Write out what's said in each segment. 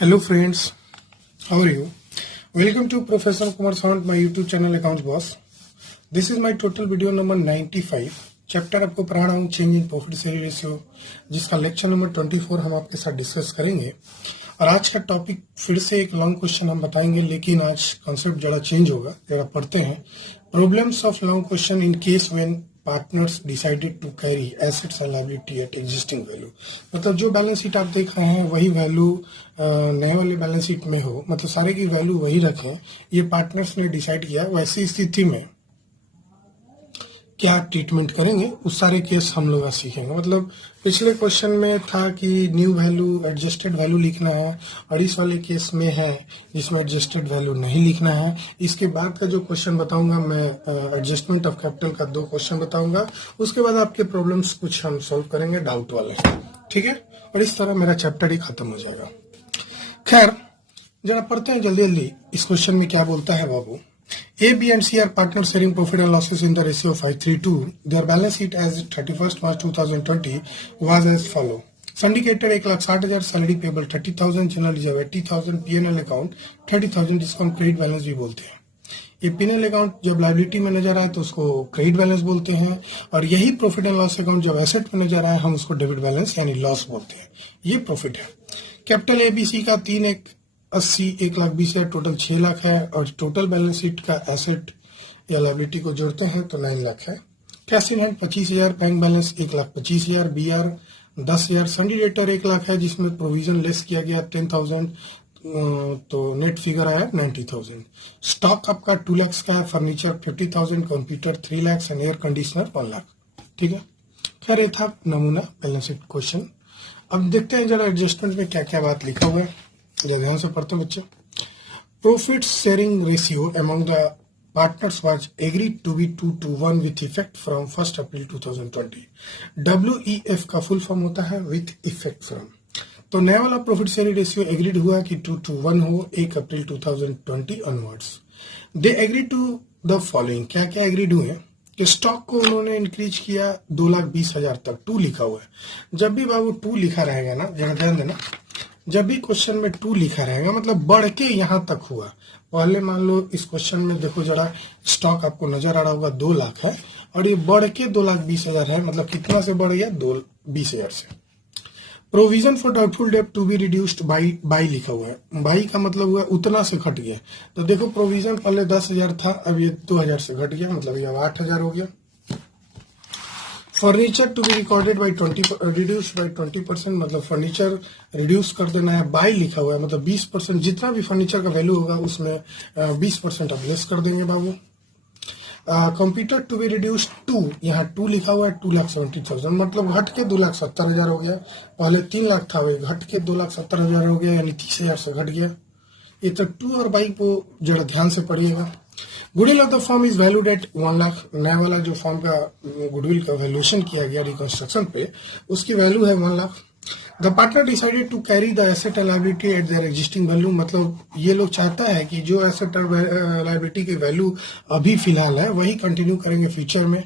Hello friends, how are you? Welcome to Professor Kumar Sawant, my YouTube channel Accounts Boss. This is my total video number 95. Chapter आपको पढ़ा रहा हूँ change in profit sharing ratio, जिसका lecture number 24 हम आपके साथ discuss करेंगे। और आज का टॉपिक फिर से एक लॉन्ग क्वेश्चन हम बताएंगे, लेकिन आज कॉन्सेप्ट जरा चेंज होगा। जरा पढ़ते हैं। Problems of long question in case when partners decided to carry assets and liability at existing value. मतलब जो बैलेंस शीट आप देख रहे हैं वही वैल्यू नए वाले बैलेंस शीट में हो, मतलब सारे की वैल्यू वही रखें। ये पार्टनर्स ने डिसाइड किया। वैसी स्थिति में क्या ट्रीटमेंट करेंगे, उस सारे केस हम लोग सीखेंगे। मतलब पिछले क्वेश्चन में था कि न्यू वैल्यू एडजस्टेड वैल्यू लिखना है, और इस वाले केस में है जिसमें एडजस्टेड वैल्यू नहीं लिखना है। इसके बाद का जो क्वेश्चन बताऊंगा मैं एडजस्टमेंट ऑफ कैपिटल का 2 क्वेश्चन बताऊंगा। उसके बाद आपके प्रॉब्लम्स कुछ हम सॉल्व करेंगे डाउट वाले, ठीक है। और इस तरह मेरा चैप्टर ही खत्म हो जाएगा। खैर जरा पढ़ते हैं जल्दी जल्दी। इस क्वेश्चन में क्या बोलता है बाबू। A, B and C are partners sharing profit and losses in the ratio of 5:3:2. Their balance sheet as 31st March 2020 was as follow. Syndicated 1,60,000, salary payable 30,000, general reserve 80,000, P&L account 30,000 जिसको हम credit balance भी बोलते हैं। ये P&L account जब liability में नजर आए तो उसको क्रेडिट बैलेंस बोलते हैं, और यही प्रॉफिट एंड लॉस अकाउंट जब एसेट में नजर आए हम उसको डेबिट बैलेंस यानी लॉस बोलते हैं। ये प्रॉफिट है। कैपिटल ABC का 3,80,000, 1,20,000, टोटल 6 लाख है, और टोटल बैलेंस शीट का एसेट या लायबिलिटी को जोड़ते हैं तो 9 लाख है। Cash in hand 25,000, bank balance 1,25,000, BR 10,000, सन्डी debtor 1 lakh है जिसमें प्रोविजन लेस किया गया 10,000, तो नेट फिगर आया 90,000। स्टॉक आपका 2 लाख का है, furniture 50,000, computer 3 lakh and air conditioner 1 lakh, ठीक है। खैर ये था नमूना बैलेंस शीट क्वेश्चन। अब देखते हैं जरा एडजस्टमेंट में क्या क्या बात लिखा हुआ है। ध्यान से पढ़ते हैं बच्चे। Profit sharing ratio among the partners was agreed to be 2:1 with effect from 1 April 2020। WEF का फुल फॉर्म होता है विथ इफेक्ट फ्रॉम। तो नया वाला प्रॉफिट शेयरिंग रेशियो एग्रीड हुआ कि 2:1 हो 1 April 2020 onwards. They agreed to the following. क्या क्या एग्रीड हुए कि स्टॉक को उन्होंने इंक्रीज किया 2,20,000 तक। 2 लिखा हुआ है। जब भी बाबू 2 लिखा रहेगा ना, जरा ध्यान देना, जब भी क्वेश्चन में 2 लिखा रहेगा मतलब बढ़ के यहां तक हुआ। पहले मान लो इस क्वेश्चन में देखो जरा, स्टॉक आपको नजर आ रहा होगा 2 लाख है, और ये बढ़ के 2,20,000 है। मतलब कितना से बढ़ गया? 2,20,000 से। Provision for doubtful debt to be reduced by लिखा हुआ है। बाई का मतलब हुआ उतना से घट गया। तो देखो प्रोविजन पहले 10,000 था, अब ये 2,000 से घट गया, मतलब ये 8,000 हो गया। Furniture to be recorded by 20 reduced by 20%, मतलब फर्नीचर रिड्यूस कर देना है। बाई लिखा हुआ है मतलब 20%, जितना भी फर्नीचर का वैल्यू होगा उसमें 20% आप लेस कर देंगे बाबू। Computer to be reduced to, यहाँ 2 लिखा हुआ है 2,70,000, मतलब घट के 2,70,000 हो गया। पहले 3 लाख था, वही घट के 2,70,000 हो गया, यानी 30,000 से घट गया। ये तो 2 और बाई को जरा ध्यान से पढ़िएगा। Goodwill of the form is valued at 1 lakh. नया वाला जो फॉर्म का गुडविल का वैल्यूएशन किया गया रिकंस्ट्रक्शन पे, उसकी वैल्यू है 1 lakh. The partner decided to carry the asset and liability at their existing value. मतलब ये लोग चाहता है कि जो एसेट और लायबिलिटी की वैल्यू अभी फिलहाल है वही कंटिन्यू करेंगे फ्यूचर में।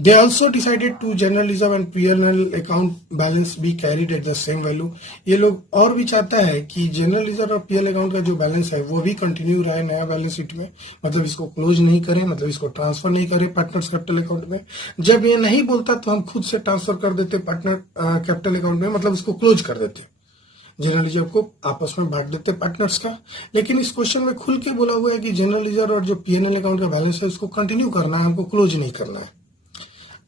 They also decided to general reserve and P&L account balance be carried at the same value. ये लोग और भी चाहता है कि जनरल रिजर्व और P&L अकाउंट का जो बैलेंस है वो भी कंटिन्यू रहे नया बैलेंस शीट में, मतलब इसको क्लोज नहीं करें, मतलब इसको ट्रांसफर नहीं करें पार्टनर्स कैपिटल अकाउंट में। जब ये नहीं बोलता तो हम खुद से ट्रांसफर कर देते पार्टनर कैपिटल अकाउंट में, मतलब इसको क्लोज कर देते, जनरल रिजर्व को आपस में बांट देते पार्टनर्स का। लेकिन इस क्वेश्चन में खुल के बोला हुआ है कि जनरल रिजर्व और जो P&L अकाउंट का बैलेंस है उसको कंटिन्यू करना है, हमको क्लोज नहीं करना है।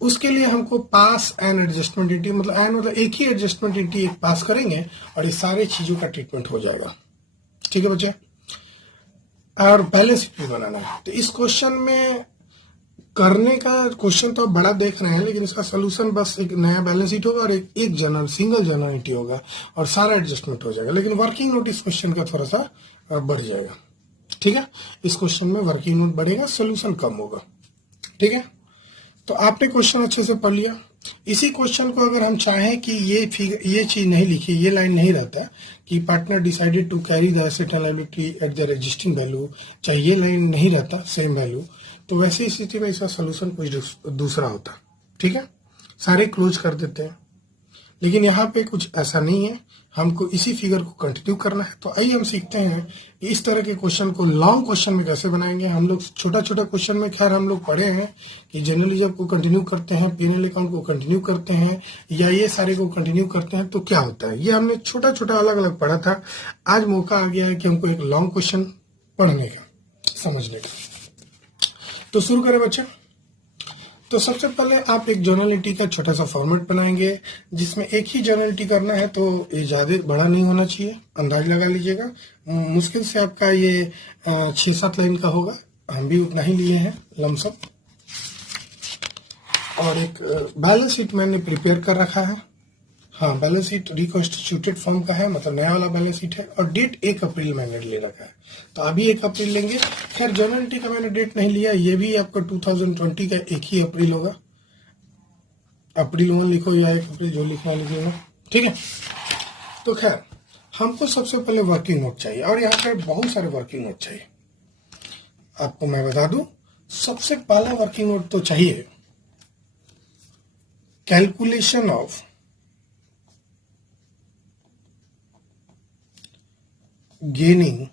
उसके लिए हमको पास एंड एडजस्टमेंट एंट्री, मतलब एंड मतलब एक ही एडजस्टमेंट एंट्री एक पास करेंगे और ये सारे चीजों का ट्रीटमेंट हो जाएगा, ठीक है बच्चे। और बैलेंस शीट भी बनाना है। तो इस क्वेश्चन में करने का क्वेश्चन तो आप बड़ा देख रहे हैं, लेकिन इसका सोल्यूशन बस एक नया बैलेंस शीट होगा और एक जनरल सिंगल जनरल एंट्री होगा और सारा एडजस्टमेंट हो जाएगा। लेकिन वर्किंग नोट इस क्वेश्चन का थोड़ा सा बढ़ जाएगा, ठीक है। इस क्वेश्चन में वर्किंग नोट बढ़ेगा, सोल्यूशन कम होगा, ठीक है। तो आपने क्वेश्चन अच्छे से पढ़ लिया। इसी क्वेश्चन को अगर हम चाहें कि ये चीज नहीं लिखी, ये लाइन नहीं रहता कि partner decided to carry the asset and liability at their existing value, चाहे ये लाइन नहीं रहता सेम वैल्यू, तो वैसी स्थिति में इसका सोल्यूशन कुछ दूसरा होता, ठीक है। सारे क्लोज कर देते हैं, लेकिन यहाँ पे कुछ ऐसा नहीं है। हमको इसी फिगर को कंटिन्यू करना है। तो आइए हम सीखते हैं कि इस तरह के क्वेश्चन को लॉन्ग क्वेश्चन में कैसे बनाएंगे। हम लोग छोटा छोटा क्वेश्चन में खैर हम लोग पढ़े हैं कि जनरल रिजर्व को कंटिन्यू करते हैं, P&L अकाउंट को कंटिन्यू करते हैं, या ये सारे को कंटिन्यू करते हैं तो क्या होता है, ये हमने छोटा छोटा अलग अलग पढ़ा था। आज मौका आ गया है कि हमको एक लॉन्ग क्वेश्चन पढ़ने का, समझने का। तो शुरू करें बच्चे। तो सबसे पहले आप एक जर्नल एंट्री का छोटा सा फॉर्मेट बनाएंगे जिसमें एक ही जर्नल एंट्री करना है, तो ये ज़्यादा बड़ा नहीं होना चाहिए, अंदाज लगा लीजिएगा। मुश्किल से आपका ये 6-7 लाइन का होगा, हम भी उतना ही लिए हैं लमसम। और एक बैलेंस शीट मैंने प्रिपेयर कर रखा है। हाँ, बैलेंस शीट रिकॉन्स्टिट्यूटेड फॉर्म का है, मतलब नया वाला बैलेंस शीट है। और डेट 1 अप्रैल मैंने ले रखा है, तो अभी 1 अप्रैल लेंगे। खैर जर्नल एंट्री का मैंने डेट नहीं लिया, ये भी आपका 2020 का 1 ही अप्रैल होगा। अप्रैल 1 लिखो या 1 अप्रैल, जो लिखना लिखिएगा, ठीक है। तो खैर हमको सबसे पहले वर्किंग नोट चाहिए, और यहाँ पे बहुत सारे वर्किंग नोट चाहिए। आपको मैं बता दूं, सबसे पहला वर्किंग नोट तो चाहिए calculation of gaining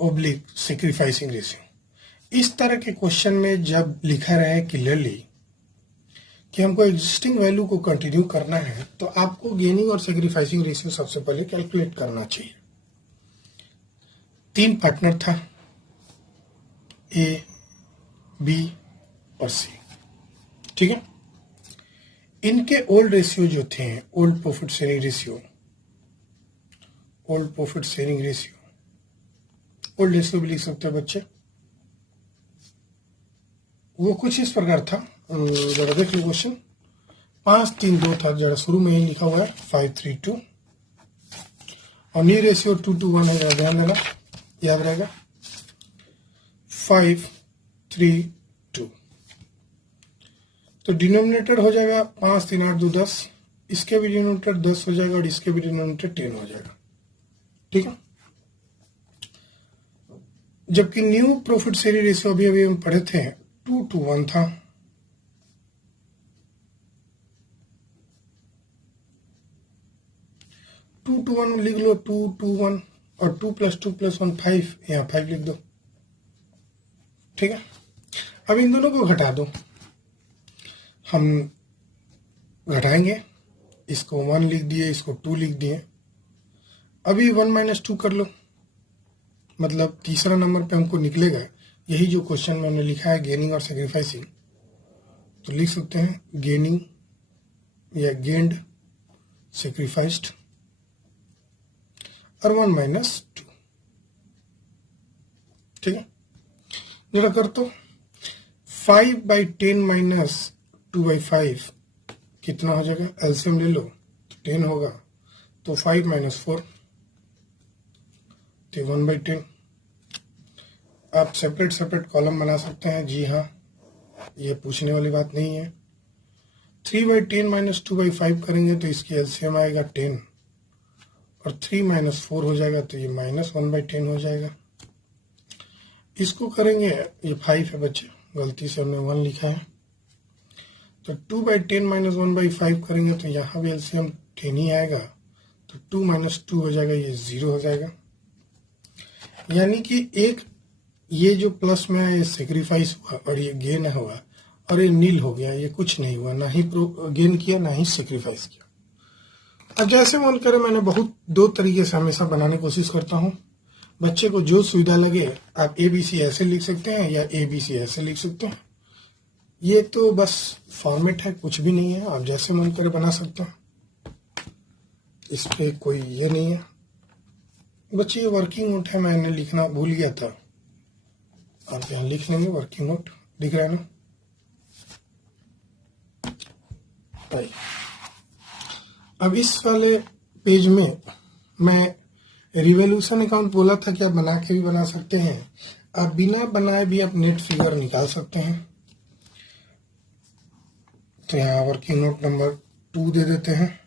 oblique sacrificing ratio. इस तरह के क्वेश्चन में जब लिखा रहे क्लियरली कि हमको एग्जिस्टिंग वैल्यू को कंटिन्यू करना है, तो आपको गेनिंग और सेक्रीफाइसिंग रेशियो सबसे पहले कैलकुलेट करना चाहिए। 3 पार्टनर था, A, B और C, ठीक है। इनके ओल्ड रेशियो जो थे, old profit sharing ratio, old profit sharing ratio, old ratio भी लिख सकते हैं बच्चे। वो कुछ इस प्रकार था, जरा देख लो क्वेश्चन। 5-3-2 था, जरा शुरू में ही लिखा हुआ है 5-3-2, और न्यू रेशियो 2-1 है, जरा ध्यान देना, याद रहेगा। 5-3-2, तो डिनोमिनेटर हो जाएगा 5-3-8-2 10, इसके भी डिनोमिनेटर 10 हो जाएगा और इसके भी डिनोमिनेटर 10 हो जाएगा, ठीक है। जबकि न्यू प्रॉफिट शेयरिंग रेशियो अभी अभी हम पढ़े थे 2-1 था, टू टू वन लिख लो, 2-2-1, और 2 + 2 + 1 5, यहाँ 5 लिख दो, ठीक है। अब इन दोनों को घटा दो, हम घटाएंगे, इसको 1 लिख दिए, इसको 2 लिख दिए। अभी 1 - 2 कर लो, मतलब तीसरा नंबर पे हमको निकलेगा यही जो क्वेश्चन में हमने लिखा है, गेनिंग और सेक्रीफाइसिंग। तो लिख सकते हैं गेनिंग या गेंड, सेक्रीफाइस्ड, और 1 - 2, ठीक है। जरा कर तो 5/10 - 2/5 कितना हो जाएगा, एलसीएम ले लो तो 10 होगा, तो 5 - 4 तो 1/10। आप सेपरेट कॉलम बना सकते हैं, जी हाँ, ये पूछने वाली बात नहीं है। 3/10 - 2/5 करेंगे तो इसकी एलसीएम आएगा 10, और 3 - 4 हो जाएगा, तो ये -1/10 हो जाएगा। इसको करेंगे, ये 5 है बच्चे, गलती से हमने 1 लिखा है, तो 2/10 - 1/5 करेंगे तो यहाँ भी एलसीएम 10 ही आएगा, तो 2 - 2 हो जाएगा, ये 0 हो जाएगा। यानी कि एक ये जो प्लस में है ये सेक्रीफाइस हुआ, और ये गेन हुआ, और ये नील हो गया, ये कुछ नहीं हुआ, ना ही गेन किया ना ही सेक्रीफाइस किया। अब जैसे मन करे, मैंने बहुत 2 तरीके से हमेशा बनाने की कोशिश करता हूँ। बच्चे को जो सुविधा लगे, आप ABC ऐसे लिख सकते हैं या ABC ऐसे लिख सकते हैं। ये तो बस फॉर्मेट है, कुछ भी नहीं है, आप जैसे मन करे बना सकते हैं, इस पे कोई ये नहीं है। बच्चे ये वर्किंग नोट है, मैंने लिखना भूल गया था, आप यहाँ लिख लेंगे, वर्किंग नोट दिख रहा है ना। अब इस वाले पेज में मैं रिवोल्यूशन अकाउंट बोला था कि आप बना के भी बना सकते हैं, आप बिना बनाए भी आप नेट फिगर निकाल सकते हैं। तो यहाँ वर्किंग नोट नंबर 2 दे देते हैं,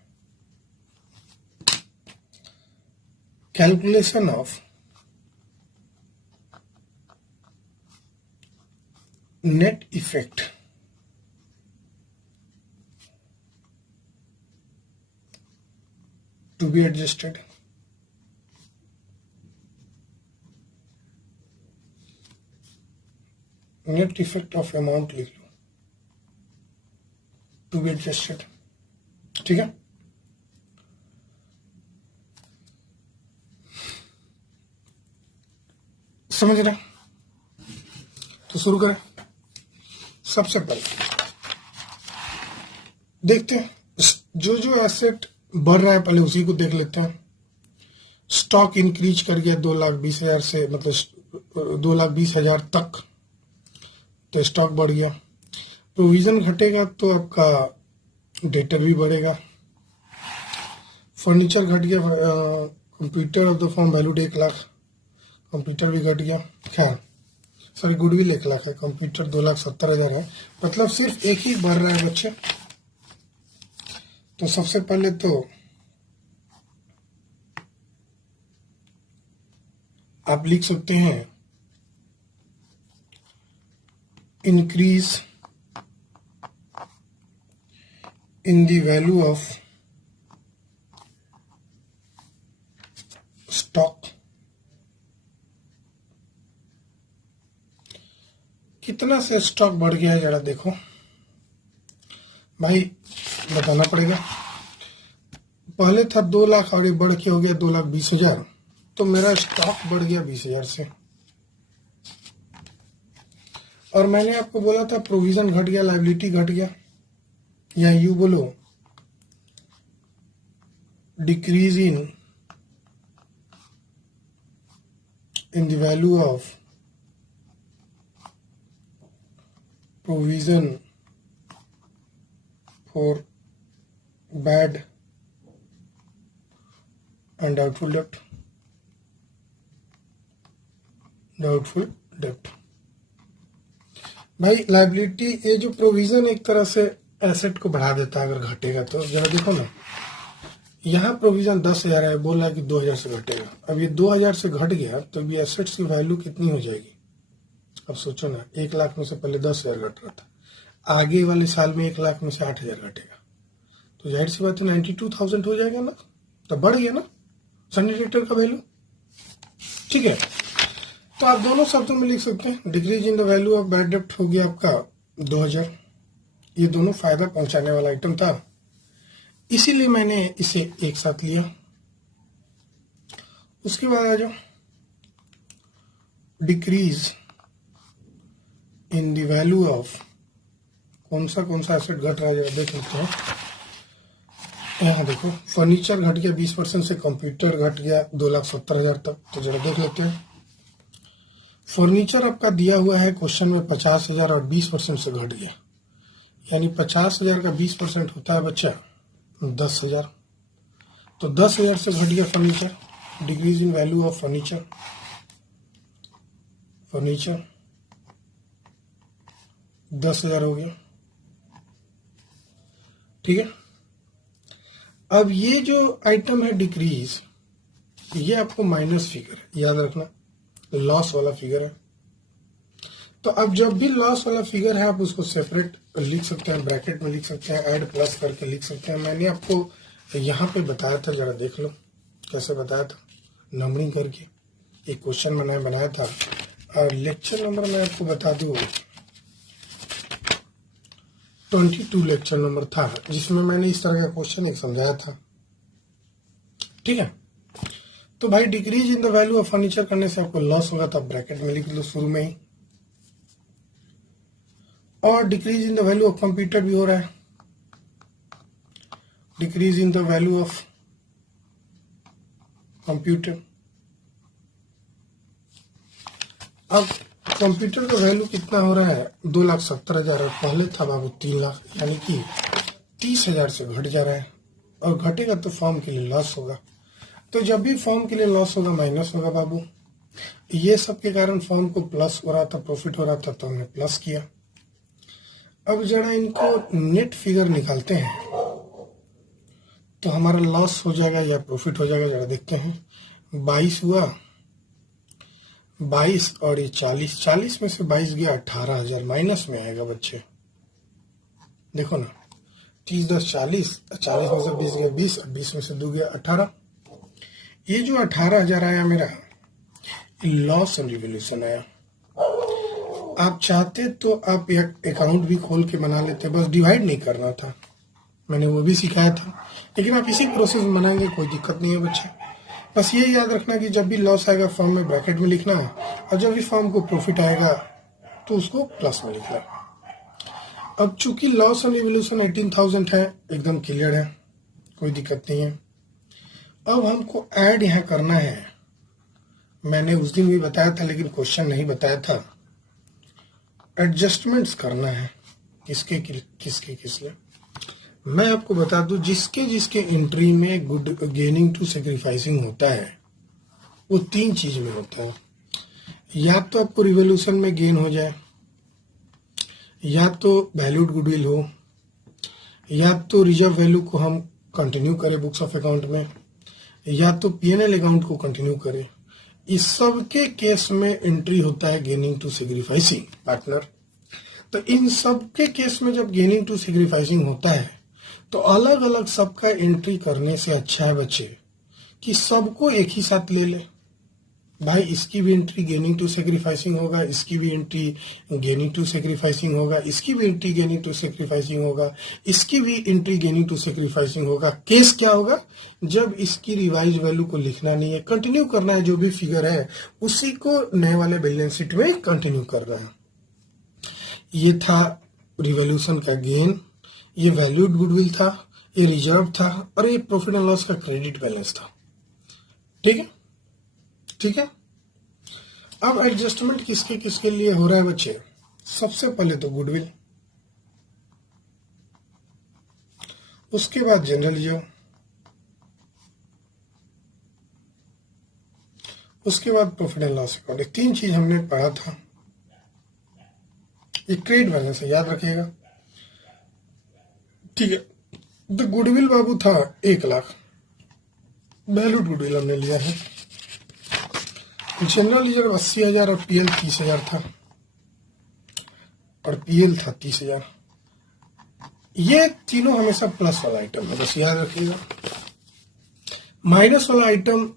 calculation of net effect to be adjusted, net effect of amount लिख लो, टू बी एडजस्टेड। ठीक है, समझ रहे? तो शुरू करें। सबसे पहले देखते हैं जो जो एसेट बढ़ रहा है, पहले उसी को देख लेते हैं। स्टॉक इंक्रीज कर गया 2,20,000 से, मतलब 2,20,000 तक, तो स्टॉक बढ़ गया। प्रोविजन घटेगा तो आपका डेटर भी बढ़ेगा। फर्नीचर घट गया, computer of the firm valued 1,00,000, computer भी घट गया। खैर सॉरी, गुडविल 1,00,000 है, कंप्यूटर 2,70,000 है, मतलब सिर्फ एक ही बढ़ रहा है बच्चे। तो सबसे पहले तो आप लिख सकते हैं increase in the value of stock. कितना से स्टॉक बढ़ गया है जरा देखो भाई, बताना पड़ेगा। पहले था 2,00,000 और ये बढ़ के हो गया 2,20,000, तो मेरा स्टॉक बढ़ गया 20,000 से। और मैंने आपको बोला था प्रोविजन घट गया, लायबिलिटी घट गया, या यू बोलो decrease in the value of provision for bad and doubtful debt, भाई लाइबिलिटी, ये जो प्रोविजन एक तरह से एसेट को बढ़ा देता है अगर घटेगा तो। जरा देखो ना, यहाँ प्रोविजन 10,000 है, बोल रहा है कि 2,000 से घटेगा। अब ये 2,000 से घट गया तो ये एसेट्स की वैल्यू कितनी हो जाएगी? अब सोचो ना, 1,00,000 में से पहले 10,000 घट रहा था, आगे वाले साल में 1,00,000 में से 8,000 घटेगा, तो जाहिर सी बात है 92,000 हो जाएगा ना, तो बढ़ गया ना सनी डेटर का वैल्यू। ठीक है, तो आप दोनों शब्दों में लिख सकते हैं decrease in the value of bad डेप्ट हो गया आपका 2,000। ये दोनों फायदा पहुंचाने वाला आइटम था, इसीलिए मैंने इसे एक साथ लिया। उसके बाद आ जाओ decrease in the value of, कौन सा एसेट घट रहा है जरा देख लेते हैं। यहाँ देखो, फर्नीचर घट गया 20% से, कंप्यूटर घट गया 2,70,000 तक, तो जरा देख लेते हैं। फर्नीचर आपका दिया हुआ है क्वेश्चन में 50,000 और 20% से घट गया, यानी 50,000 का 20% होता है बच्चा 10,000, तो 10,000 से घट गया furniture. Decrease in value of furniture 10,000 हो गया। ठीक है, अब ये जो आइटम है डिक्रीज, ये आपको माइनस फिगर है, याद रखना, लॉस वाला फिगर है। तो अब जब भी लॉस वाला फिगर है आप उसको सेपरेट लिख सकते हैं, ब्रैकेट में लिख सकते हैं, ऐड प्लस करके लिख सकते हैं। मैंने आपको यहाँ पे बताया था, जरा देख लो कैसे बताया था, नंबरिंग करके एक क्वेश्चन बनाया था। और लेक्चर नंबर मैं आपको बता दूँ 22 लेक्चर नंबर था, जिसमें मैंने इस तरह का क्वेश्चन एक समझाया था। ठीक है, तो भाई decrease in the value of furniture करने से आपको लॉस होगा, तो आप ब्रैकेट में लिख लो शुरू में ही। और decrease in the value of computer भी हो रहा है, decrease in the value of computer. अब कंप्यूटर का वैल्यू कितना हो रहा है 2,70,000, और पहले था बाबू 3,00,000, यानी कि 30,000 से घट जा रहा है, और घटेगा तो फॉर्म के लिए लॉस होगा। तो जब भी फॉर्म के लिए लॉस होगा माइनस होगा बाबू। ये सब के कारण फॉर्म को प्लस हो रहा था, प्रॉफिट हो रहा था, तो हमने प्लस किया। अब जरा इनको नेट फिगर निकालते हैं तो हमारा लॉस हो जाएगा या प्रॉफिट हो जाएगा, जरा देखते हैं। 22 हुआ, 22 और ये 40 में से 22 गया 18,000, माइनस में आएगा बच्चे, देखो ना। 30 10 40, 40 में से 20 गया 20, 20 में से 2 गया 18। ये जो 18,000 आया मेरा, लॉस ऑन रिवोल्यूशन आया। आप चाहते तो आप एक अकाउंट भी खोल के बना लेते, बस डिवाइड नहीं करना था, मैंने वो भी सिखाया था। लेकिन आप इसी प्रोसेस में बनाएंगे, कोई दिक्कत नहीं है बच्चे। बस ये याद रखना कि जब भी लॉस आएगा फॉर्म में ब्रैकेट में लिखना है, और जब भी फॉर्म को प्रॉफिट आएगा तो उसको प्लस में लिखना है। अब चूंकि लॉस ऑन रिवोल्यूशन 18,000 है, एकदम क्लियर है, कोई दिक्कत नहीं है। अब हमको ऐड यहाँ करना है, मैंने उस दिन भी बताया था लेकिन क्वेश्चन नहीं बताया था। एडजस्टमेंट्स करना है, किसके किसके मैं आपको बता दूं, जिसके जिसके एंट्री में गुड गेनिंग टू सेक्रीफाइसिंग होता है वो 3 चीज में होता है। या तो आपको रिवोल्यूशन में गेन हो जाए, या तो वैल्यूड गुडविल हो, या तो रिजर्व वैल्यू को हम कंटिन्यू करें बुक्स ऑफ अकाउंट में, या तो पीएनएल अकाउंट को कंटिन्यू करें। इस सब के केस में एंट्री होता है गेनिंग टू सेक्रीफाइसिंग पार्टनर। तो इन सब के केस में जब गेनिंग टू सेक्रीफाइसिंग होता है तो अलग अलग सबका एंट्री करने से अच्छा है बच्चे कि सबको एक ही साथ ले ले। भाई इसकी भी एंट्री गेनिंग टू सेक्रीफाइसिंग होगा, इसकी भी एंट्री गेनिंग टू सेक्रीफाइसिंग होगा, इसकी भी एंट्री गेनिंग टू सेक्रीफाइसिंग होगा, इसकी भी एंट्री गेनिंग टू सेक्रीफाइसिंग होगा। केस क्या होगा, जब इसकी रिवाइज वैल्यू को लिखना नहीं है, कंटिन्यू करना है, जो भी फिगर है उसी को नए वाले बैलेंस शीट में कंटिन्यू करना है। ये था रिवोल्यूशन का गेन, ये वैल्यूड गुडविल था, ये रिजर्व था, और ये प्रॉफिट एंड लॉस का क्रेडिट बैलेंस था। ठीक है, ठीक है। अब एडजस्टमेंट किसके किसके लिए हो रहा है बच्चे? सबसे पहले तो गुडविल, उसके बाद जनरल रिजर्व, उसके बाद प्रॉफिट एंड लॉस अकाउंट। 3 चीज हमने पढ़ा था। ये क्रेडिट बैलेंस है, याद रखिएगा। ठीक है, तो गुडविल बाबू था 1 लाख, वैल्यूड गुडविल हमने लिया है। जनरल रिजर्व 80,000 और पीएल 30,000 था, और पीएल था 30,000। ये तीनों हमेशा प्लस वाला आइटम है, बस याद रखिएगा। माइनस वाला आइटम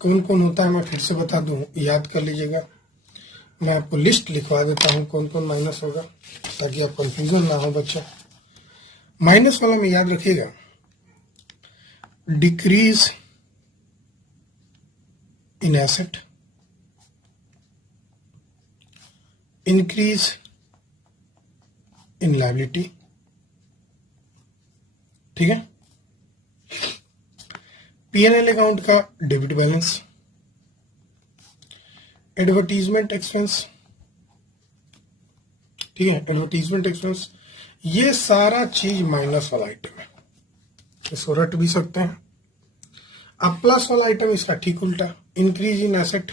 कौन कौन होता है मैं फिर से बता दूं, याद कर लीजिएगा। मैं आपको लिस्ट लिखवा देता हूं कौन कौन माइनस होगा, ताकि आप कंफ्यूजन ना हो बच्चा। माइनस वाला में याद रखिएगा, decrease in asset, increase in liability. ठीक है, पीएनएल अकाउंट का डेबिट बैलेंस, एडवर्टीजमेंट एक्सपेंस। ठीक है, एडवर्टीजमेंट एक्सपेंस, ये सारा चीज माइनस वाला आइटम है, इसको रट भी सकते हैं। अब प्लस वाला आइटम इसका ठीक उल्टा, increase in asset,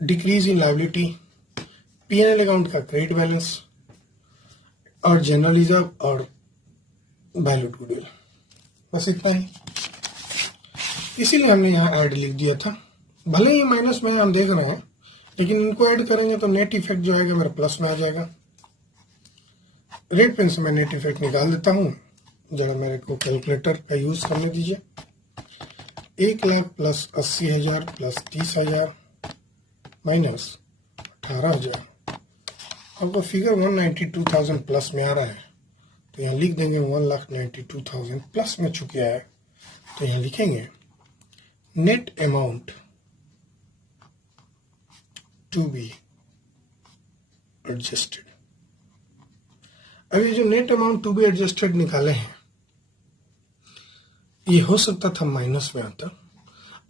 decrease in liability, PNL account का क्रेडिट बैलेंस, और जनरल रिजर्व और वैल्यूड गुडविल। बस इतना ही, इसीलिए हमने यहाँ ऐड लिख दिया था। भले ही माइनस में हम देख रहे हैं, लेकिन इनको ऐड करेंगे तो नेट इफेक्ट जो आएगा मेरा प्लस में आ जाएगा। रेड पेन से मैं नेट इफेक्ट निकाल देता हूं, जरा मेरे को कैलकुलेटर का यूज करने दीजिए। 1 लाख प्लस 80,000 प्लस 30,000 माइनस 18,000, आपको फिगर 192,000 प्लस में आ रहा है, तो यहाँ लिख देंगे 1,92,000 प्लस में चुके आया, तो यहाँ लिखेंगे net amount to be adjusted. अभी जो net amount to be adjusted निकाले हैं, ये हो सकता था माइनस में आता।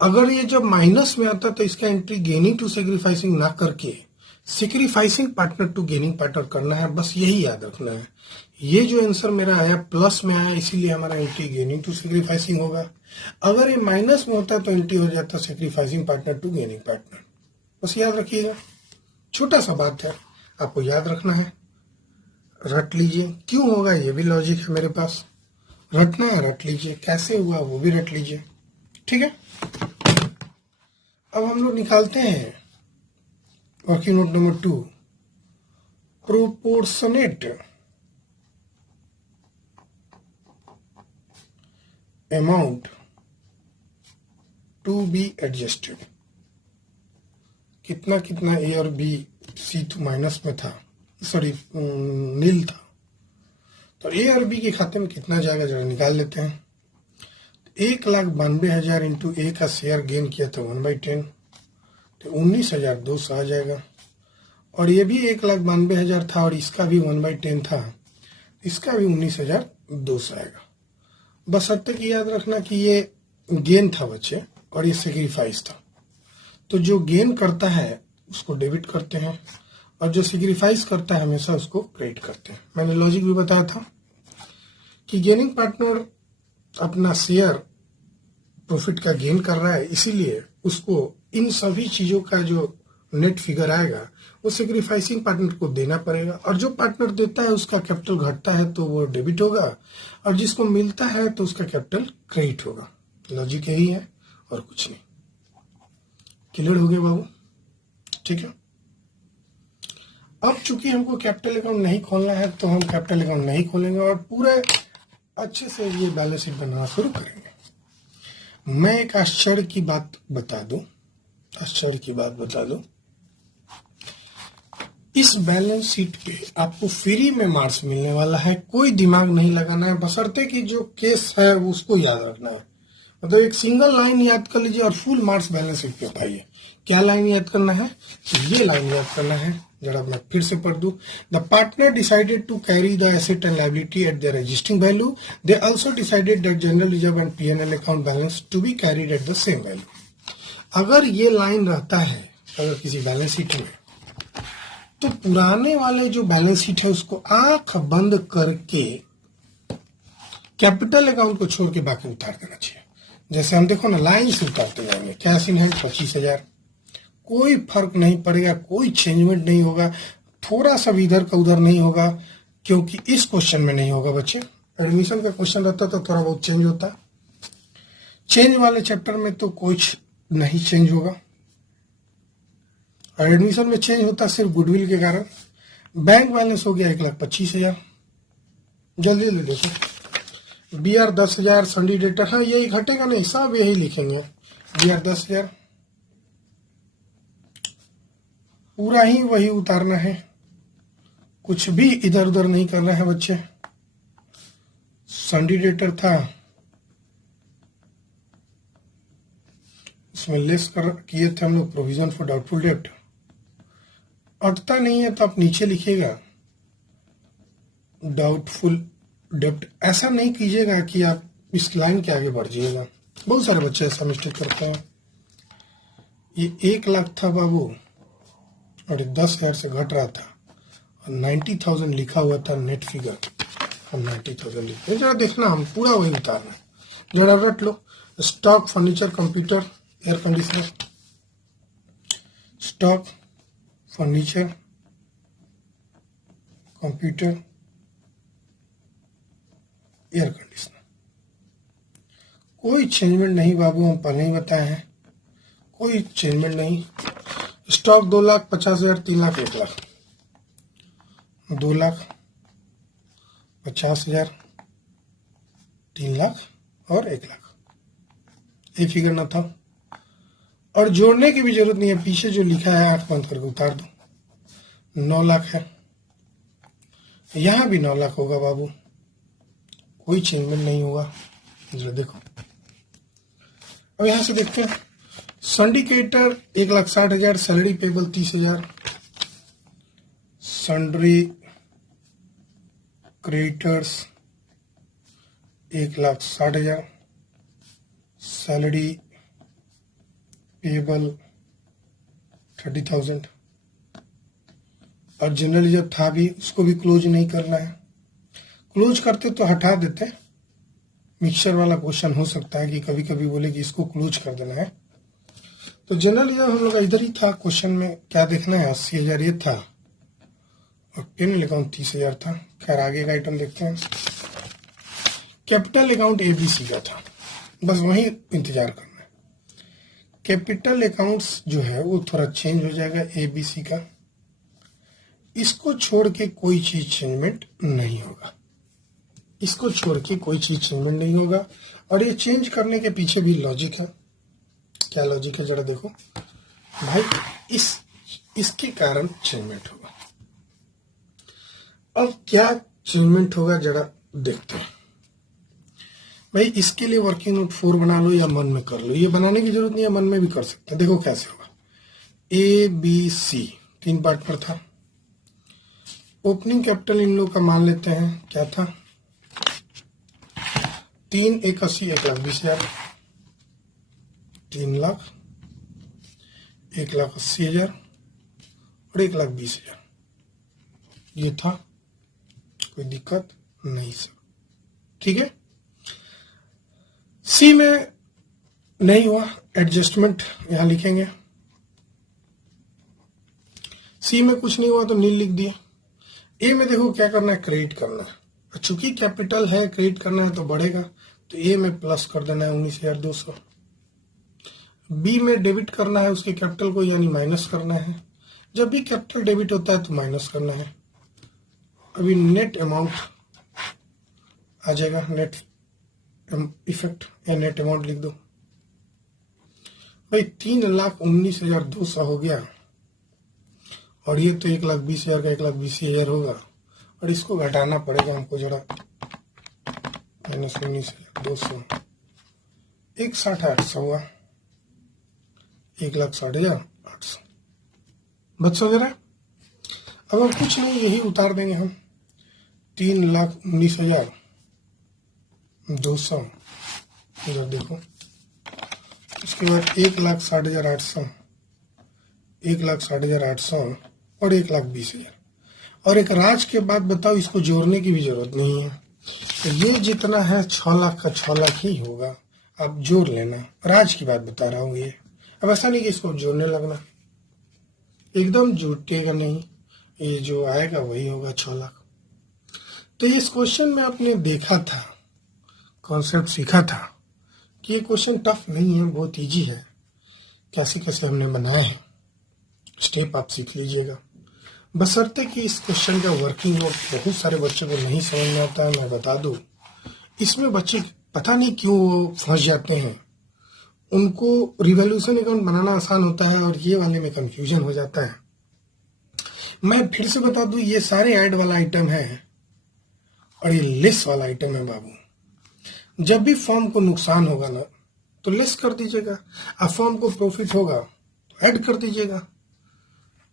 अगर ये जब माइनस में आता तो इसका एंट्री गेनिंग टू सेक्रीफाइसिंग ना करके sacrificing partner to gaining partner करना है, बस यही याद रखना है। ये जो आंसर मेरा आया प्लस में आया, इसीलिए हमारा एंट्री गेनिंग टू सेक्रीफाइसिंग होगा। अगर ये माइनस में होता तो एंट्री हो जाता sacrificing partner to gaining partner. बस याद रखिएगा, छोटा सा बात है, आपको याद रखना है, रट लीजिए। क्यों होगा ये भी लॉजिक है मेरे पास, रटना है रट लीजिए, कैसे हुआ वो भी रट लीजिए। ठीक है, अब हम लोग निकालते हैं working note number 2, proportionate amount to be adjusted, कितना कितना ए और बी सी तो माइनस में था, सॉरी नील था, तो ए और बी के खाते में कितना जाएगा जरा निकाल लेते हैं। 1,92,000 इंटू ए का शेयर गेन किया था 1/10, तो 19,200 आ जाएगा। और ये भी 1,92,000 था और इसका भी 1/10 था, इसका भी 19,200 आएगा। बशर्ते कि याद रखना कि ये गेन था बच्चे और ये सेक्रीफाइस था, तो जो गेन करता है उसको डेबिट करते हैं और जो सेक्रीफाइस करता है हमेशा उसको क्रेडिट करते हैं। मैंने लॉजिक भी बताया था कि गेनिंग पार्टनर अपना शेयर प्रॉफिट का गेन कर रहा है, इसीलिए उसको इन सभी चीजों का जो नेट फिगर आएगा वो सेक्रीफाइसिंग पार्टनर को देना पड़ेगा, और जो पार्टनर देता है उसका कैपिटल घटता है तो वो डेबिट होगा, और जिसको मिलता है तो उसका कैपिटल क्रेडिट होगा। लॉजिक यही है और कुछ नहीं। क्लियर हो गया बाबू? ठीक है। अब चूंकि हमको कैपिटल अकाउंट नहीं खोलना है तो हम कैपिटल अकाउंट नहीं खोलेंगे और पूरे अच्छे से ये बैलेंस शीट बनाना शुरू करेंगे। मैं एक आश्चर्य की बात बता दूं, इस बैलेंस शीट पे आपको फ्री में मार्क्स मिलने वाला है, कोई दिमाग नहीं लगाना है, बशर्ते कि जो केस है उसको याद रखना है। मतलब एक सिंगल लाइन याद कर लीजिए और फुल मार्क्स बैलेंस शीट पे पाइए। क्या लाइन याद करना है? ये लाइन याद करना है, जरा मैं फिर से पढ़ दूं। The partner decided to carry the asset and liability at their existing value, they also decided that general reserve and P&L account balance to be carried at the same value. अगर ये लाइन रहता है अगर किसी balance sheet में, तो पुराने वाले जो बैलेंस शीट है उसको आंख बंद करके कैपिटल अकाउंट को छोड़ के बाकी उतार देना चाहिए। जैसे हम देखो ना, लाइन से उतारते जाएंगे। कैश इन हैंड 25,000, कोई फर्क नहीं पड़ेगा, कोई चेंजमेंट नहीं होगा, थोड़ा सा भी इधर का उधर नहीं होगा, क्योंकि इस क्वेश्चन में नहीं होगा बच्चे। एडमिशन का क्वेश्चन रहता तो थोड़ा बहुत चेंज होता, चेंज वाले चैप्टर में तो कुछ नहीं चेंज होगा, और एडमिशन में चेंज होता सिर्फ गुडविल के कारण। बैंक बैलेंस हो गया 1,25,000, जल्दी जल्दी देखो। BR 10,000, संडी डेटर, हाँ यही घटेगा नहीं, सब यही लिखेंगे। BR 10,000 पूरा ही वही उतारना है, कुछ भी इधर उधर नहीं करना है बच्चे। संडी डेटर था, इसमें लेस किए थे हम लोग प्रोविजन फॉर डाउटफुल डेप्ट। अटता नहीं है तो आप नीचे लिखिएगा डाउटफुल डेप्ट। ऐसा नहीं कीजिएगा कि आप इस लाइन के आगे बढ़ जाइएगा, बहुत सारे बच्चे ऐसा मिस्टेक करते हैं। ये 1 लाख था बाबू और 10,000 से घट रहा था, और 90,000 लिखा हुआ था नेट फिगर, हम 90,000 लिखते। जरा देखना, हम पूरा वही उतारना है, जरा रट लो। Stock, furniture, computer, air conditioner, stock, furniture, computer, air conditioner. कोई चेंजमेंट नहीं बाबू, हम पहले ही बताए हैं, कोई चेंजमेंट नहीं। स्टॉक 2,50,000, 3,00,000, 1,00,000, 2,50,000, 3,00,000 और 1,00,000, ये फिगर ना था। और जोड़ने की भी जरूरत नहीं है, पीछे जो लिखा है आंख बंद करके उतार दो। 9 लाख है, यहां भी 9 लाख होगा बाबू, कोई चेंजमेंट नहीं होगा। जरा देखो, अब यहां से देखते हैं। Syndicator 1,60,000, salary payable 30,000, sundry creditors 1,60,000, salary payable 30,000, और जनरल रिजर्व था भी, उसको भी क्लोज नहीं करना है। क्लोज करते तो हटा देते, मिक्सचर वाला क्वेश्चन हो सकता है कि कभी कभी बोले कि इसको क्लोज कर देना है। तो जनरल रिजर्व हम लोग इधर ही था, क्वेश्चन में क्या देखना है, 80,000 ये था और P&L अकाउंट 30,000 था। खैर आगे का आइटम देखते हैं। कैपिटल अकाउंट ABC का था, बस वही इंतजार करना है। कैपिटल अकाउंट्स जो है वो थोड़ा चेंज हो जाएगा ABC का, इसको छोड़ के कोई चीज चेंजमेंट नहीं होगा। इसको छोड़ के कोई चीज चेंजमेंट नहीं होगा। और ये चेंज करने के पीछे भी लॉजिक है। क्या लॉजिक है जरा देखो भाई, इसके कारण चेंजमेंट होगा। अब क्या चेंजमेंट होगा जरा देखते हैं भाई। इसके लिए वर्किंग नोट 4 बना लो या मन में कर लो, ये बनाने की जरूरत नहीं है, मन में भी कर सकते हैं। देखो कैसे होगा। ABC 3 पार्ट पर था। ओपनिंग कैपिटल इन लोग का मान लेते हैं, क्या था 3 1 80 1,20,000, 3 लाख 1,80,000 और 1,20,000। ये था, कोई दिक्कत नहीं सर, ठीक है। सी में नहीं हुआ, एडजस्टमेंट यहां लिखेंगे। सी में कुछ नहीं हुआ तो नील लिख दिया। ए में देखो क्या करना है, क्रेडिट करना है। चूंकि कैपिटल है, क्रेडिट करना है तो बढ़ेगा, तो ए में प्लस कर देना है 19,200। बी में डेबिट करना है उसके कैपिटल को, यानी माइनस करना है। जब भी कैपिटल डेबिट होता है तो माइनस करना है। अभी नेट अमाउंट आ जाएगा, नेट इफेक्ट या नेट अमाउंट लिख दो भाई। 3,19,200 हो गया, और ये तो 1,20,000 का 1,20,000 होगा, और इसको घटाना पड़ेगा हमको जरा, -19,200 1,60,800 हुआ, 1,60,800। बच समझ रहा है। अब हम कुछ नहीं, यही उतार देंगे हम, 3,19,200 इधर देखो। इसके बाद 1,60,800, 1,60,800 और 1,20,000, और एक राज के बाद बताओ, इसको जोड़ने की भी जरूरत नहीं है। तो ये जितना है 6 लाख का 6 लाख ही होगा, आप जोड़ लेना। राज की बात बता रहा हूँ ये। अब ऐसा नहीं कि इसको जोड़ने लगना, एकदम जुटेगा नहीं, ये जो आएगा वही होगा 6 लाख। तो इस क्वेश्चन में आपने देखा था, कॉन्सेप्ट सीखा था कि ये क्वेश्चन टफ नहीं है, बहुत इजी है। कैसे कैसे हमने बनाया है, स्टेप आप सीख लीजिएगा। बशर्ते कि इस क्वेश्चन का वर्किंग नोट बहुत सारे बच्चों को नहीं समझ में आता है। मैं बता दूं, इसमें बच्चे पता नहीं क्यों फंस जाते हैं। उनको रिवॉल्यूशन अकाउंट बनाना आसान होता है और ये वाले में कंफ्यूजन हो जाता है। मैं फिर से बता दूं, ये सारे ऐड वाला आइटम है और ये लेस वाला आइटम है बाबू। जब भी फॉर्म को नुकसान होगा ना तो लेस कर दीजिएगा, अब फॉर्म को प्रॉफिट होगा तो ऐड कर दीजिएगा।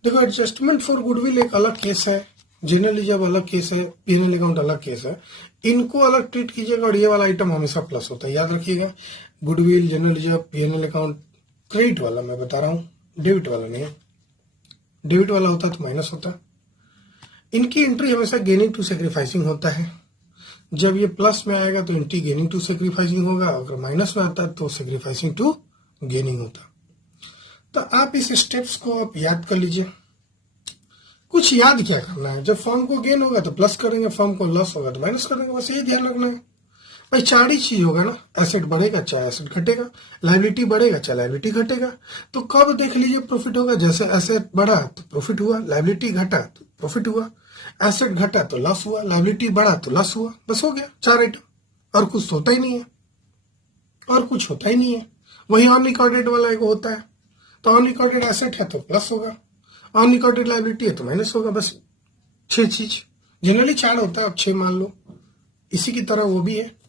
देखो, एडजस्टमेंट फॉर गुडविल एक अलग केस है, जनरल रिजर्व अलग केस है, पीएनएल अकाउंट अलग केस है। इनको अलग ट्रीट कीजिएगा, और ये वाला आइटम हमेशा प्लस होता है, याद रखिएगा। Goodwill, general reserve, PNL account credit वाला मैं बता रहा हूँ, डेबिट वाला नहीं है। डेबिट वाला होता तो माइनस होता। इनकी एंट्री हमेशा गेनिंग टू सेक्रीफाइसिंग होता है। जब ये प्लस में आएगा तो एंट्री गेनिंग टू सेक्रीफाइसिंग होगा, अगर माइनस में आता है तो सेक्रीफाइसिंग टू गेनिंग होता। तो आप इस स्टेप्स को आप याद कर लीजिए। कुछ याद क्या करना है, जब फॉर्म को गेन होगा तो प्लस करेंगे, फॉर्म को लॉस होगा तो माइनस करेंगे, बस यही ध्यान रखना है भाई। 4 ही चीज होगा ना, एसेट बढ़ेगा चाहे एसेट घटेगा, लायबिलिटी बढ़ेगा चाहे लायबिलिटी घटेगा। तो कब देख लीजिए प्रॉफिट होगा, जैसे एसेट बढ़ा तो प्रॉफिट हुआ, लायबिलिटी घटा तो प्रॉफिट हुआ, एसेट घटा तो लॉस हुआ, लायबिलिटी बढ़ा तो लॉस हुआ। बस हो गया 4 आइटम, और कुछ तो होता ही नहीं है, और कुछ होता ही नहीं है। वही अनरिकॉर्डेड वाला एक होता है, तो अनरिकॉर्डेड एसेट है तो प्लस होगा, अनरिकॉर्डेड लायबिलिटी है तो माइनस होगा। बस 6 चीज, जनरली 4 होता है, अब 6 मान लो। इसी की तरह वो भी है।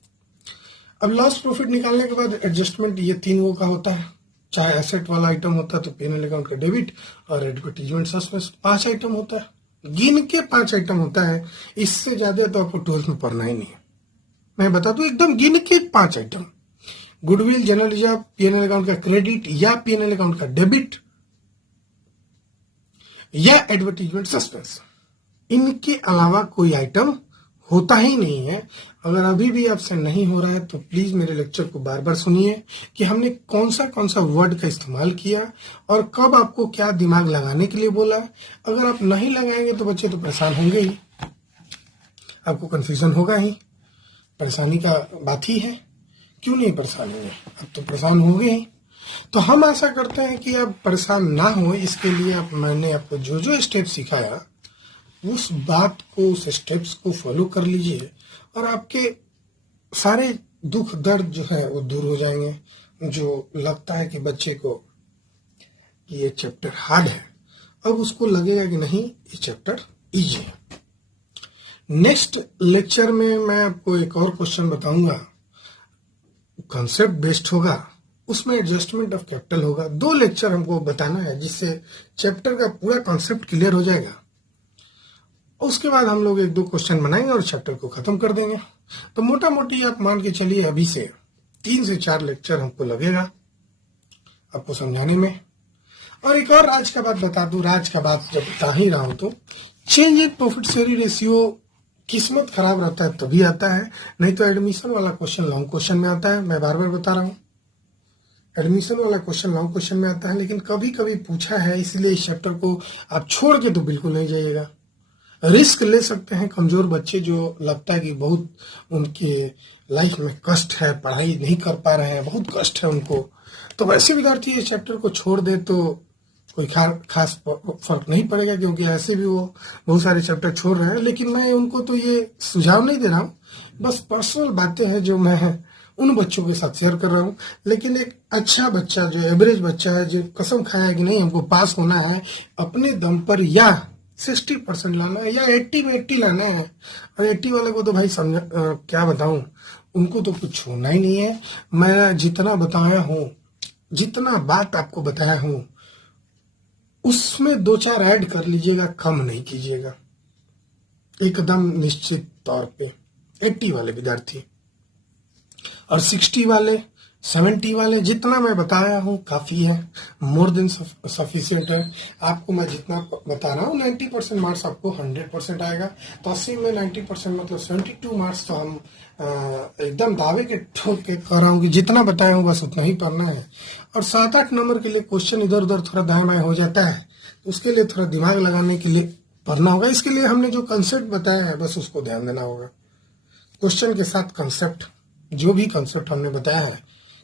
अब लॉस प्रॉफिट निकालने के बाद एडजस्टमेंट ये 3 वो का होता है। चाहे एसेट वाला आइटम होता है तो पीएनएल अकाउंट का डेबिट, और एडवर्टीजमेंट सस्पेंस 5 आइटम होता है, गिन के 5 आइटम होता है। इससे ज्यादा तो आपको 12th में पढ़ना ही नहीं है। मैं बता दूं, एकदम गिन के 5 item, goodwill, general reserve, PNL account का क्रेडिट या पीएनएल अकाउंट का डेबिट या एडवर्टीजमेंट सस्पेंस, इनके अलावा कोई आइटम होता ही नहीं है। अगर अभी भी आपसे नहीं हो रहा है तो प्लीज मेरे लेक्चर को बार बार सुनिए कि हमने कौन सा वर्ड का इस्तेमाल किया और कब आपको क्या दिमाग लगाने के लिए बोला। अगर आप नहीं लगाएंगे तो बच्चे तो परेशान होंगे ही, आपको कंफ्यूजन होगा ही, परेशानी का बात ही है। क्यों नहीं परेशान होंगे, अब तो परेशान होंगे ही। तो हम आशा करते हैं कि आप परेशान ना हो, इसके लिए मैंने आपको जो जो स्टेप सिखाया उस बात को, उस स्टेप्स को फॉलो कर लीजिए और आपके सारे दुख दर्द जो है वो दूर हो जाएंगे। जो लगता है कि बच्चे को कि ये चैप्टर हार्ड है, अब उसको लगेगा कि नहीं ये चैप्टर इजी है। नेक्स्ट लेक्चर में मैं आपको एक और क्वेश्चन बताऊंगा, कॉन्सेप्ट बेस्ड होगा, उसमें एडजस्टमेंट ऑफ कैपिटल होगा। 2 लेक्चर हमको बताना है जिससे चैप्टर का पूरा कॉन्सेप्ट क्लियर हो जाएगा। उसके बाद हम लोग 1-2 क्वेश्चन बनाएंगे और चैप्टर को खत्म कर देंगे। तो मोटा मोटी आप मान के चलिए अभी से 3 से 4 लेक्चर हमको लगेगा आपको समझाने में। और एक और राज का बात बता दूं, राज का बात जब बता ही रहा हूं तो change in profit sharing ratio किस्मत खराब रहता है तभी आता है, नहीं तो एडमिशन वाला क्वेश्चन लॉन्ग क्वेश्चन में आता है। मैं बार बार बता रहा हूँ, एडमिशन वाला क्वेश्चन लॉन्ग क्वेश्चन में आता है, लेकिन कभी कभी पूछा है, इसलिए इस चैप्टर को आप छोड़ के तो बिल्कुल नहीं जाइएगा। रिस्क ले सकते हैं कमजोर बच्चे जो लगता है कि बहुत उनके लाइफ में कष्ट है, पढ़ाई नहीं कर पा रहे हैं, बहुत कष्ट है उनको, तो वैसे विद्यार्थी इस चैप्टर को छोड़ दे तो कोई खास फर्क नहीं पड़ेगा, क्योंकि ऐसे भी वो बहुत सारे चैप्टर छोड़ रहे हैं। लेकिन मैं उनको तो ये सुझाव नहीं दे रहा हूँ, बस पर्सनल बातें हैं जो मैं उन बच्चों के साथ शेयर कर रहा हूँ। लेकिन एक अच्छा बच्चा जो एवरेज बच्चा है, जो कसम खाया है कि नहीं हमको पास होना है अपने दम पर, या 60% लाना है या 80 में 80 लाना है, और 80 वाले को तो भाई क्या बताऊं, उनको तो कुछ छोड़ना ही नहीं है। मैं जितना बताया हूँ, जितना बात आपको बताया हूँ, उसमें 2-4 ऐड कर लीजिएगा, कम नहीं कीजिएगा, एकदम निश्चित तौर पे 80 वाले विद्यार्थी और 60 वाले 70 वाले, जितना मैं बताया हूँ काफी है, मोर देन सफिशियंट है। आपको मैं जितना बता रहा हूँ 90% मार्क्स आपको 100% आएगा, तो 80 में 90% मतलब 72 मार्क्स तो हम एकदम दावे के ठोक के कह रहा हूँ कि जितना बताया हूँ बस उतना ही पढ़ना है। और 7-8 नंबर के लिए क्वेश्चन इधर उधर थोड़ा दाएं बाएं हो जाता है, तो उसके लिए थोड़ा दिमाग लगाने के लिए पढ़ना होगा। इसके लिए हमने जो कंसेप्ट बताया है बस उसको ध्यान देना होगा, क्वेश्चन के साथ कंसेप्ट, जो भी कंसेप्ट हमने बताया है,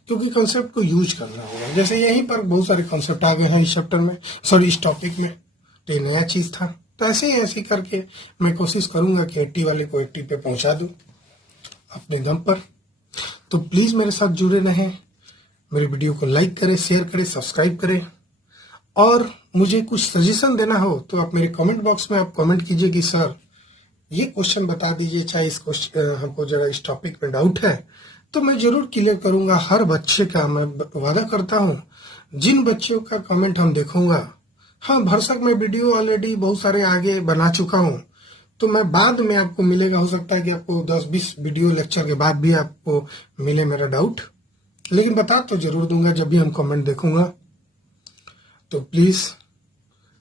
क्योंकि कंसेप्ट को यूज करना होगा। जैसे यहीं पर बहुत सारे कंसेप्ट आ गए हैं इस चैप्टर में, सॉरी इस टॉपिक में, तो ये नया चीज था। तो ऐसे ही ऐसे करके मैं कोशिश करूंगा कि 80 वाले को 80 पे पहुंचा दूं अपने दम पर। तो प्लीज मेरे साथ जुड़े रहें, मेरे वीडियो को लाइक करें, शेयर करें, सब्सक्राइब करें, और मुझे कुछ सजेशन देना हो तो आप मेरे कमेंट बॉक्स में आप कमेंट कीजिए कि सर ये क्वेश्चन बता दीजिए, चाहे इस क्वेश्चन हमको जरा इस टॉपिक में डाउट है, तो मैं जरूर क्लियर करूंगा हर बच्चे का। मैं वादा करता हूँ जिन बच्चों का कमेंट हम देखूंगा, हाँ भरसक मैं वीडियो ऑलरेडी बहुत सारे आगे बना चुका हूँ, तो मैं बाद में आपको मिलेगा, हो सकता है कि आपको 10-20 वीडियो लेक्चर के बाद भी आपको मिले मेरा डाउट, लेकिन बता तो जरूर दूंगा जब भी हम कमेंट देखूंगा। तो प्लीज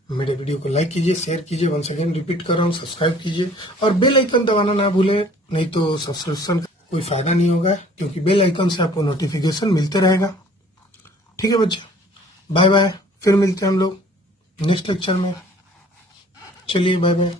मेरे वीडियो को लाइक कीजिए, शेयर कीजिए, वंस अगेन रिपीट कर रहा हूँ, सब्सक्राइब कीजिए और बेल आइकन दबाना ना भूले, नहीं तो सब्सक्रिप्शन का कोई फायदा नहीं होगा, क्योंकि बेल आइकन से आपको नोटिफिकेशन मिलते रहेगा। ठीक है बच्चे, बाय बाय, फिर मिलते हैं हम लोग नेक्स्ट लेक्चर में। चलिए बाय बाय।